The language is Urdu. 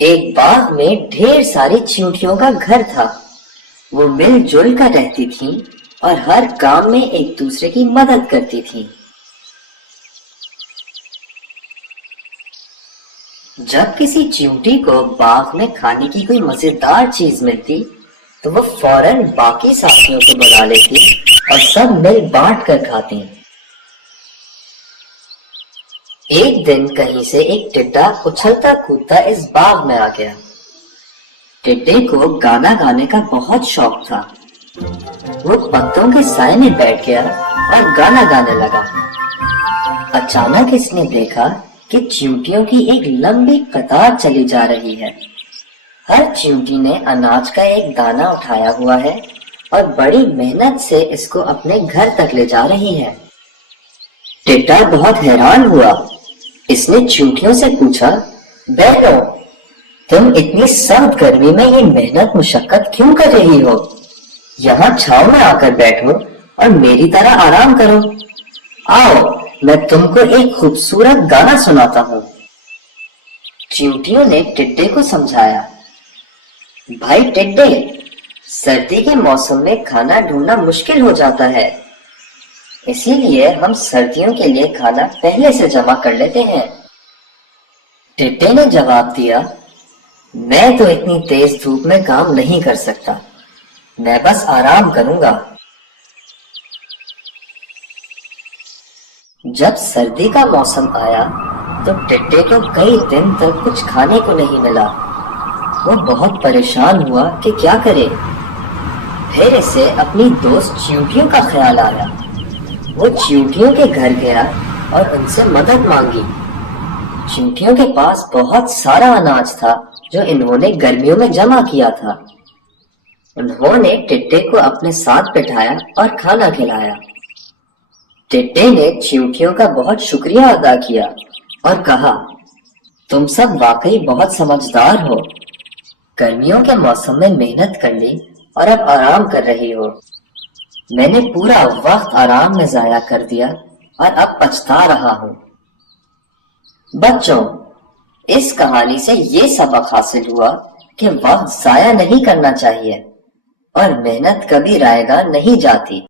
ایک باغ میں ڈھیر ساری چیونٹیوں کا گھر تھا۔ وہ مل جل کر رہتی تھیں اور ہر کام میں ایک دوسرے کی مدد کرتی تھیں۔ جب کسی چیونٹی کو باغ میں کھانے کی کوئی مزیدار چیز ملتی تو وہ فوراً باقی ساتھیوں کو بلا لیتی اور سب مل بانٹ کر کھاتی۔ ایک دن کہیں سے ایک ٹڈا اچھلتا کودتا اس باغ میں آ گیا۔ ٹڈے کو گانا گانے کا بہت شوق تھا۔ وہ پتوں کے سائے میں بیٹھ گیا اور گانا گانے لگا۔ اچانک اس نے دیکھا کہ چیونٹیوں کی ایک لمبی قطار چلی جا رہی ہے۔ ہر چیونٹی نے اناج کا ایک دانہ اٹھایا ہوا ہے اور بڑی محنت سے اس کو اپنے گھر تک لے جا رہی ہے۔ ٹڈا بہت حیران ہوا۔ اس نے چیونٹیوں سے پوچھا، بہنو، تم اتنی سخت گرمی میں یہ محنت مشقت کیوں کر رہی ہو؟ یہاں چھاؤں میں آ کر بیٹھو اور میری طرح آرام کرو۔ آؤ، میں تم کو ایک خوبصورت گانا سناتا ہوں۔ چیونٹیوں نے ٹڈے کو سمجھایا، بھائی ٹڈے، سردی کے موسم میں کھانا ڈھونڈنا مشکل ہو جاتا ہے، اسی لیے ہم سردیوں کے لیے کھانا پہلے سے جمع کر لیتے ہیں۔ ٹڈے نے جواب دیا، میں تو اتنی تیز دھوپ میں کام نہیں کر سکتا، میں بس آرام کروں گا۔ جب سردی کا موسم آیا تو ٹڈے کو کئی دن تک کچھ کھانے کو نہیں ملا۔ وہ بہت پریشان ہوا کہ کیا کرے۔ پھر اسے اپنی دوست چیونٹیوں کا خیال آیا۔ وہ چیونٹیوں کے گھر گیا اور ان سے مدد مانگی۔ چیونٹیوں کے پاس بہت سارا اناج تھا جو انہوں نے گرمیوں میں جمع کیا تھا۔ انہوں نے ٹڈے کو اپنے ساتھ بٹھایا اور کھانا کھلایا۔ ٹڈے نے چیونٹیوں کا بہت شکریہ ادا کیا اور کہا، تم سب واقعی بہت سمجھدار ہو۔ گرمیوں کے موسم میں محنت کر لی اور اب آرام کر رہی ہو۔ میں نے پورا وقت آرام میں ضائع کر دیا اور اب پچھتا رہا ہوں۔ بچوں، اس کہانی سے یہ سبق حاصل ہوا کہ وقت ضائع نہیں کرنا چاہیے اور محنت کبھی رائے گاہ نہیں جاتی۔